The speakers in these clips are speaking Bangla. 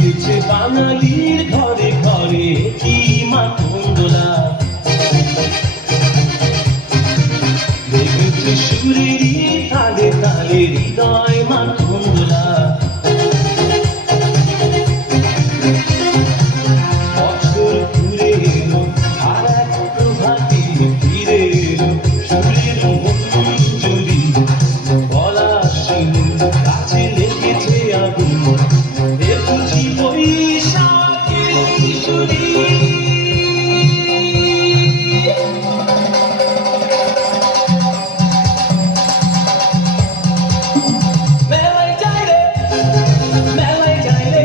লেগেছে বাঙালির ঘরে ঘরে কি মাতঙ্গলা, লেগেছে সুরেরই তালে তালে হৃদয় মাতঙ্গলা। বছর ঘুরে এলো আর এক প্রভাতে ফিরে এলো সুরের মঞ্জুরি, গলা শিমুল কাছে লেগেছে আগুন, এ বুঝি বৈশাখের কিশোরী। মেলায় যাই রে, মেলায় যাই রে,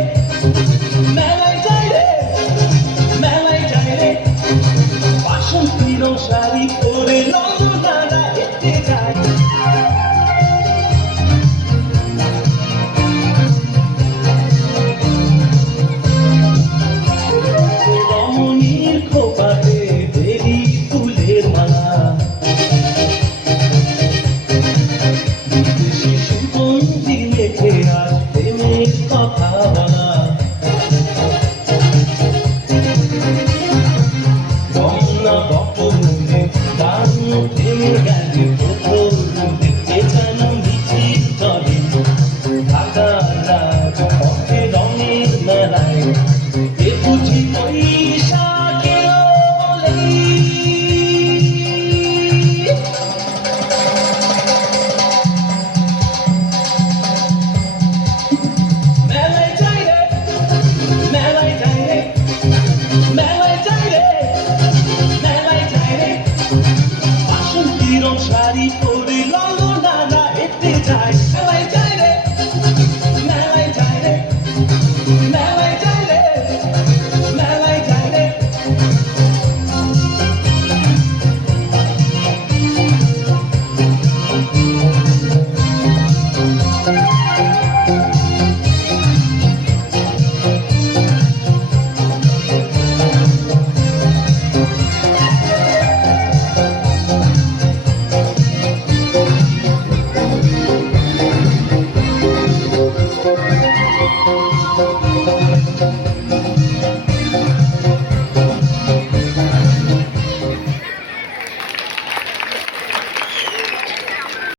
মেলায় যাই রে, মেলায় যাই রে, বাসন্তীর শাড়ি পরে ললনারা হেঁটে যায়। রমণীর খোপাতে বেরি ফুলের মালা, বিদেশি সুগন্ধি মেখে আজ প্রেমের কথা বলা। রমনা বপনে গান থেমে গেলে প্রথম দেখতে যেন মিছিল চলে, ঢাকার রাজপথে রঙের মেলায় এ বুঝি বৈশাখের বলেই। মেলায় যাই রে, মেলায় যাই রে, মেলায় যাই রে, মেলায় যাই রে, বাসন্তীর শাড়ি পরে ললনারা হেঁটে যায়। মেলায় যাই রে, মেলায় যাই রে, মেলায় যাই রে, মেলায় যাই রে।